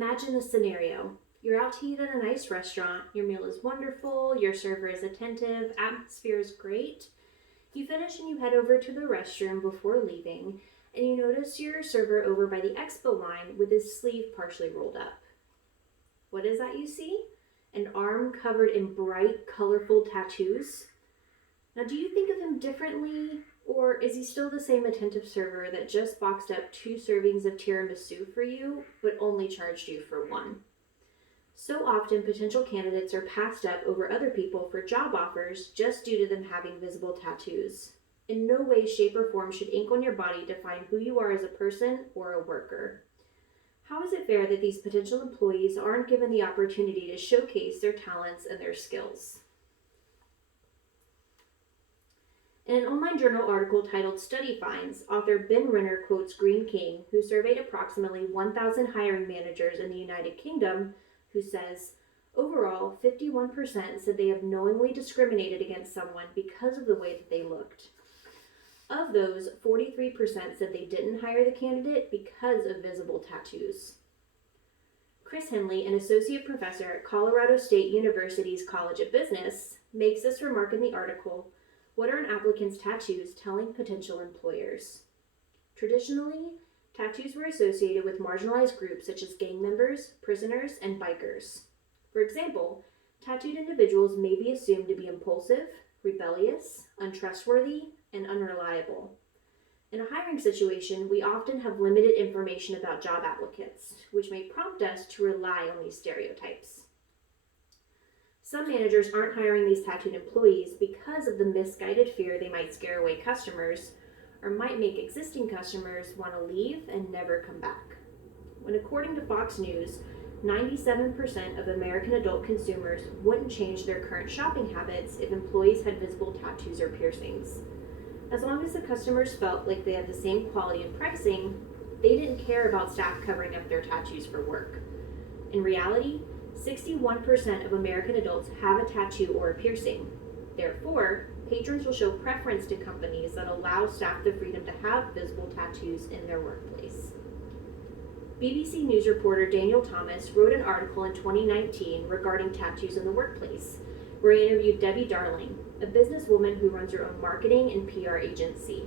Imagine this scenario. You're out to eat at a nice restaurant, your meal is wonderful, your server is attentive, atmosphere is great. You finish and you head over to the restroom before leaving, and you notice your server over by the expo line with his sleeve partially rolled up. What is that you see? An arm covered in bright, colorful tattoos. Now, do you think of him differently, or is he still the same attentive server that just boxed up 2 servings of tiramisu for you, but only charged you for 1? So often, potential candidates are passed up over other people for job offers just due to them having visible tattoos. In no way, shape, or form should ink on your body define who you are as a person or a worker. How is it fair that these potential employees aren't given the opportunity to showcase their talents and their skills? In an online journal article titled Study Finds, author Ben Renner quotes Green King, who surveyed approximately 1,000 hiring managers in the United Kingdom, who says, overall, 51% said they have knowingly discriminated against someone because of the way that they looked. Of those, 43% said they didn't hire the candidate because of visible tattoos. Chris Henley, an associate professor at Colorado State University's College of Business, makes this remark in the article, "What are an applicant's tattoos telling potential employers?" Traditionally, tattoos were associated with marginalized groups such as gang members, prisoners, and bikers. For example, tattooed individuals may be assumed to be impulsive, rebellious, untrustworthy, and unreliable. In a hiring situation, we often have limited information about job applicants, which may prompt us to rely on these stereotypes. Some managers aren't hiring these tattooed employees because of the misguided fear they might scare away customers or might make existing customers want to leave and never come back. When according to Fox News, 97% of American adult consumers wouldn't change their current shopping habits if employees had visible tattoos or piercings. As long as the customers felt like they had the same quality and pricing, they didn't care about staff covering up their tattoos for work. In reality, 61% of American adults have a tattoo or a piercing. Therefore, patrons will show preference to companies that allow staff the freedom to have visible tattoos in their workplace. BBC News reporter Daniel Thomas wrote an article in 2019 regarding tattoos in the workplace, where he interviewed Debbie Darling, a businesswoman who runs her own marketing and PR agency,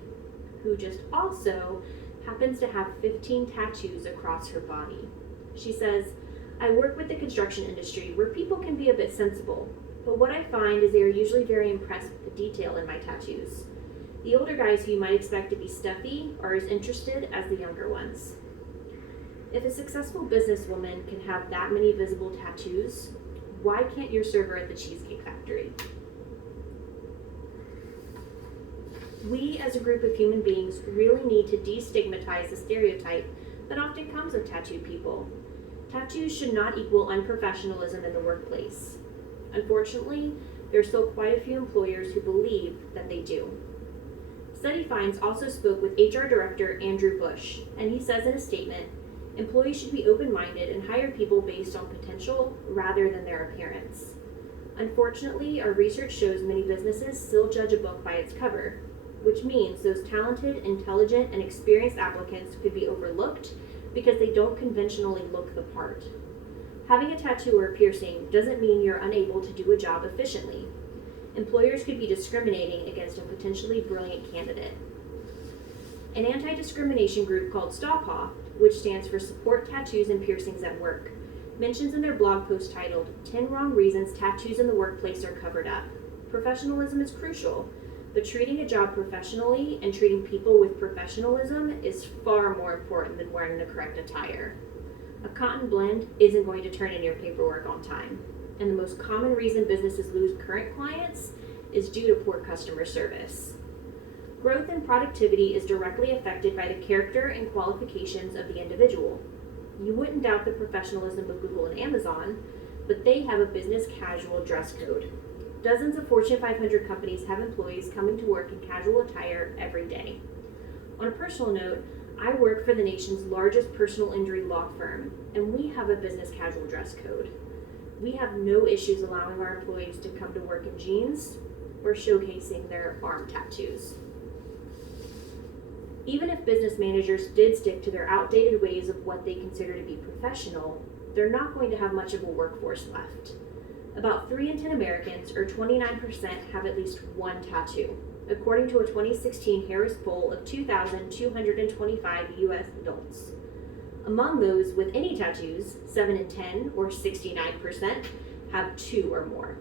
who just also happens to have 15 tattoos across her body. She says, "I work with the construction industry where people can be a bit sensible, but what I find is they are usually very impressed with the detail in my tattoos. The older guys who you might expect to be stuffy are as interested as the younger ones." If a successful businesswoman can have that many visible tattoos, why can't your server at the Cheesecake Factory? We, as a group of human beings, really need to destigmatize the stereotype that often comes with tattooed people. Tattoos should not equal unprofessionalism in the workplace. Unfortunately, there are still quite a few employers who believe that they do. Study Finds also spoke with HR Director Andrew Bush, and he says in a statement, employees should be open-minded and hire people based on potential rather than their appearance. Unfortunately, our research shows many businesses still judge a book by its cover, which means those talented, intelligent, and experienced applicants could be overlooked because they don't conventionally look the part. Having a tattoo or a piercing doesn't mean you're unable to do a job efficiently. Employers could be discriminating against a potentially brilliant candidate. An anti-discrimination group called STAPA, which stands for Support Tattoos and Piercings at Work, mentions in their blog post titled 10 Wrong Reasons Tattoos in the Workplace Are Covered Up. Professionalism is crucial, but treating a job professionally and treating people with professionalism is far more important than wearing the correct attire. A cotton blend isn't going to turn in your paperwork on time, and the most common reason businesses lose current clients is due to poor customer service. Growth and productivity is directly affected by the character and qualifications of the individual. You wouldn't doubt the professionalism of Google and Amazon, but they have a business casual dress code. Dozens of Fortune 500 companies have employees coming to work in casual attire every day. On a personal note, I work for the nation's largest personal injury law firm, and we have a business casual dress code. We have no issues allowing our employees to come to work in jeans or showcasing their arm tattoos. Even if business managers did stick to their outdated ways of what they consider to be professional, they're not going to have much of a workforce left. About 3 in 10 Americans, or 29%, have at least one tattoo, according to a 2016 Harris poll of 2,225 U.S. adults. Among those with any tattoos, 7 in 10, or 69%, have 2 or more.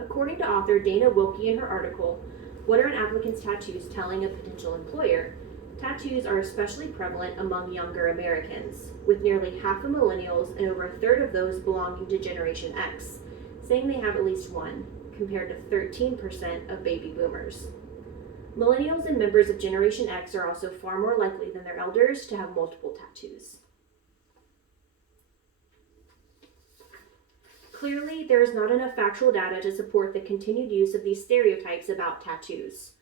According to author Dana Wilkie in her article, What Are an Applicant's Tattoos Telling a Potential Employer?, tattoos are especially prevalent among younger Americans, with nearly half of millennials and over a third of those belonging to Generation X saying they have at least one, compared to 13% of baby boomers. Millennials and members of Generation X are also far more likely than their elders to have multiple tattoos. Clearly, there is not enough factual data to support the continued use of these stereotypes about tattoos.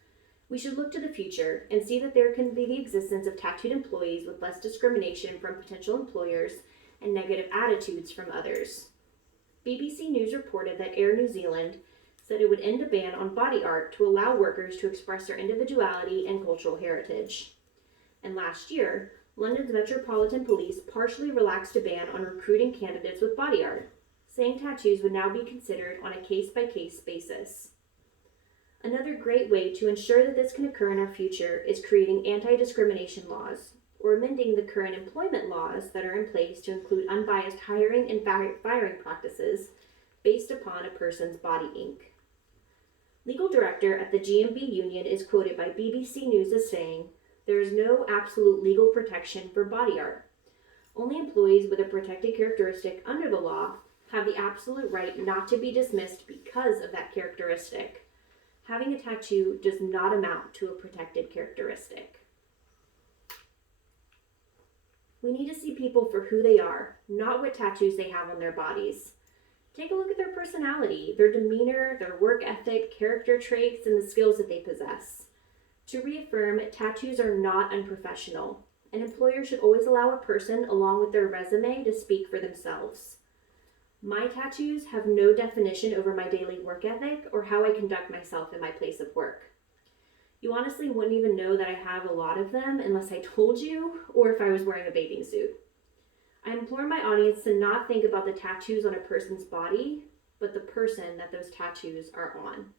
We should look to the future and see that there can be the existence of tattooed employees with less discrimination from potential employers and negative attitudes from others. BBC News reported that Air New Zealand said it would end a ban on body art to allow workers to express their individuality and cultural heritage. And last year, London's Metropolitan Police partially relaxed a ban on recruiting candidates with body art, saying tattoos would now be considered on a case-by-case basis. Another great way to ensure that this can occur in our future is creating anti-discrimination laws, or amending the current employment laws that are in place to include unbiased hiring and firing practices based upon a person's body ink. Legal director at the GMB Union is quoted by BBC News as saying, "There is no absolute legal protection for body art. Only employees with a protected characteristic under the law have the absolute right not to be dismissed because of that characteristic. Having a tattoo does not amount to a protected characteristic." We need to see people for who they are, not what tattoos they have on their bodies. Take a look at their personality, their demeanor, their work ethic, character traits, and the skills that they possess. To reaffirm, tattoos are not unprofessional. An employer should always allow a person, along with their resume, to speak for themselves. My tattoos have no definition over my daily work ethic or how I conduct myself in my place of work. You honestly wouldn't even know that I have a lot of them unless I told you or if I was wearing a bathing suit. I implore my audience to not think about the tattoos on a person's body, but the person that those tattoos are on.